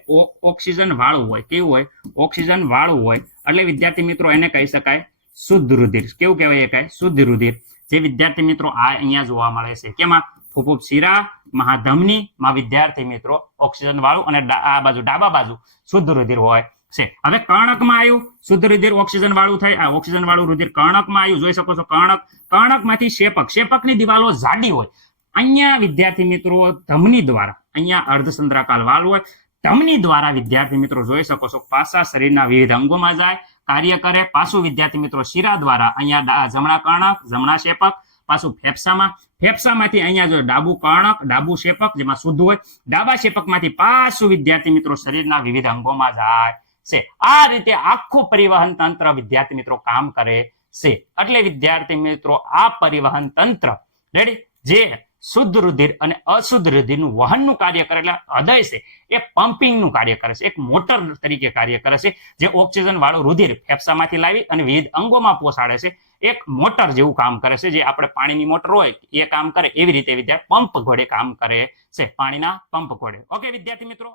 ઓક્સિજન વાળું હોય. કેવું હોય? ઓક્સિજન વાળું હોય એટલે વિદ્યાર્થી મિત્રો એને કહી શકાય શુદ્ધ રુધિર. કેવું કહેવાય? કહે શુદ્ધ રુધિર. જે વિદ્યાર્થી મિત્રો આ અહીંયા જોવા મળે છે કેમાં? ફૂફૂપ શિરા, મહાધમની માં વિદ્યાર્થી મિત્રો ઓક્સિજન વાળું અને આ બાજુ ડાબા બાજુ શુદ્ધ રુધિર હોય છે. હવે કર્ણકમાં આવ્યું શુદ્ધ રુધિર ઓક્સિજન વાળું થાય. આ ઓક્સિજન વાળું રુધિર કર્ણકમાં આવ્યું, જોઈ શકો છો કર્ણક. કર્ણકમાંથી શેપક. શેપકની દિવાલો જાડી હોય. અહીંયા વિદ્યાર્થી મિત્રો ધમની દ્વારા, અહીંયા અર્ધચંદ્રાકાર વાલ હોય, ધમની દ્વારા વિદ્યાર્થી મિત્રો જોઈ શકો છો પાસા શરીરના વિવિધ અંગોમાં જાય, કાર્ય કરે. પાછું વિદ્યાર્થી મિત્રો શિરા દ્વારા અહીંયા જમણા કર્ણક, જમણા શેપક, પાછું ફેફસામાં, ફેફસામાંથી અહીંયા જો ડાબુ કર્ણક, ડાબુ શેપક જેમાં શુદ્ધ હોય, ડાબા શેપકમાંથી પાછું વિદ્યાર્થી મિત્રો શરીરના વિવિધ અંગોમાં જાય છે. આ રીતે આખું પરિવહન તંત્ર વિદ્યાર્થી મિત્રો કામ કરે છે. એટલે વિદ્યાર્થી મિત્રો આ પરિવહન તંત્ર રેડી જે શુદ્ધ રુધિર અને અશુદ્ધ રુધિરનું વહનનું કાર્ય કરે એટલે હૃદય છે એ પમ્પિંગનું કાર્ય કરે છે, એક મોટર તરીકે કાર્ય કરે છે, જે ઓક્સિજન વાળું રુધિર ફેફસામાંથી લાવી અને વિવિધ અંગોમાં પહોંચાડે છે. એક મોટર જેવું કામ કરે છે, જે આપણે પાણીની મોટર હોય એ કામ કરે એવી રીતે વિદ્યાર્થી પંપ ઘોડે કામ કરે છે, પાણીના પંપ ઘોડે. ઓકે વિદ્યાર્થી મિત્રો,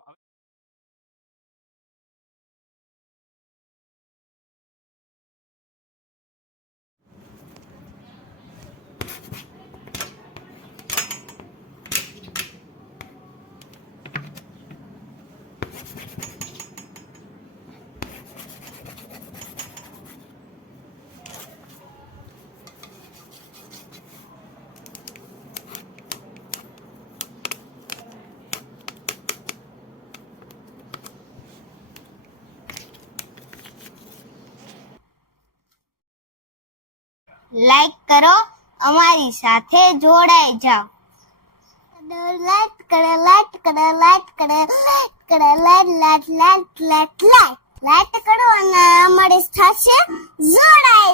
લાઈક કરો, અમારી સાથે જોડાઈ જાઓ. લાઈક કરો, લાઈક કરો, લાઈક કરો, લાઈક કરો, લાઈક કરો અને અમારી સાથે જોડાઈ